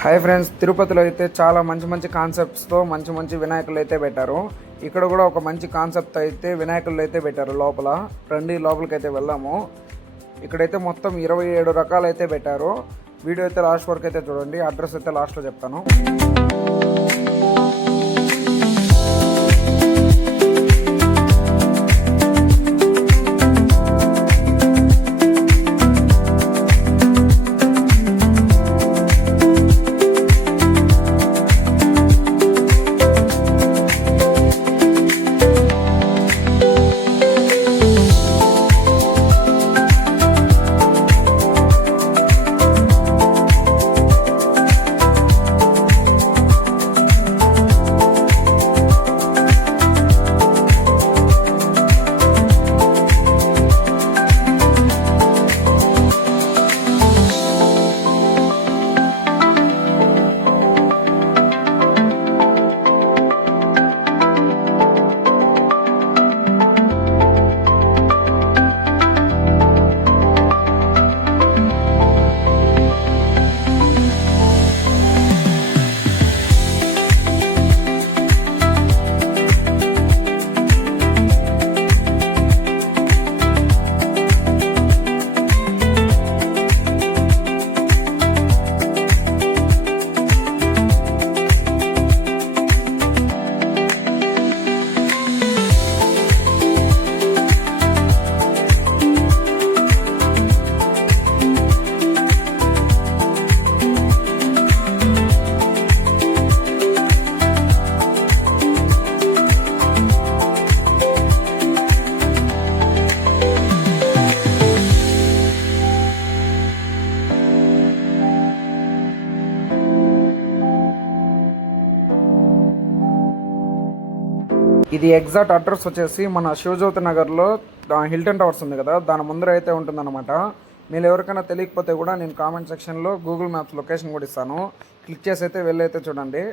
Hi friends, తిరుపతిలో అయితే చాలా మంచి మంచి కాన్సెప్ట్స్తో మంచి మంచి వినాయకులు అయితే పెట్టారు. ఇక్కడ కూడా ఒక మంచి కాన్సెప్ట్ అయితే వినాయకులు అయితే పెట్టారు లోపల. రండి లోపలికి అయితే వెళ్దాము. ఇక్కడైతే మొత్తం 27 రకాలు అయితే పెట్టారు. వీడియో అయితే లాస్ట్ వరకు అయితే చూడండి. అడ్రస్ అయితే లాస్ట్లో చెప్తాను. ఇది ఎగ్జాక్ట్ అడ్రస్ వచ్చేసి మన శివజ్యోతి నగర్లో హిల్టన్ టవర్స్ ఉంది కదా, దాని ముందర అయితే ఉంటుందన్నమాట. మీరు ఎవరికైనా తెలియకపోతే కూడా నేను కామెంట్ సెక్షన్లో గూగుల్ మ్యాప్స్ లొకేషన్ కూడా ఇస్తాను. క్లిక్ చేసి అయితే వెళ్ళైతే చూడండి.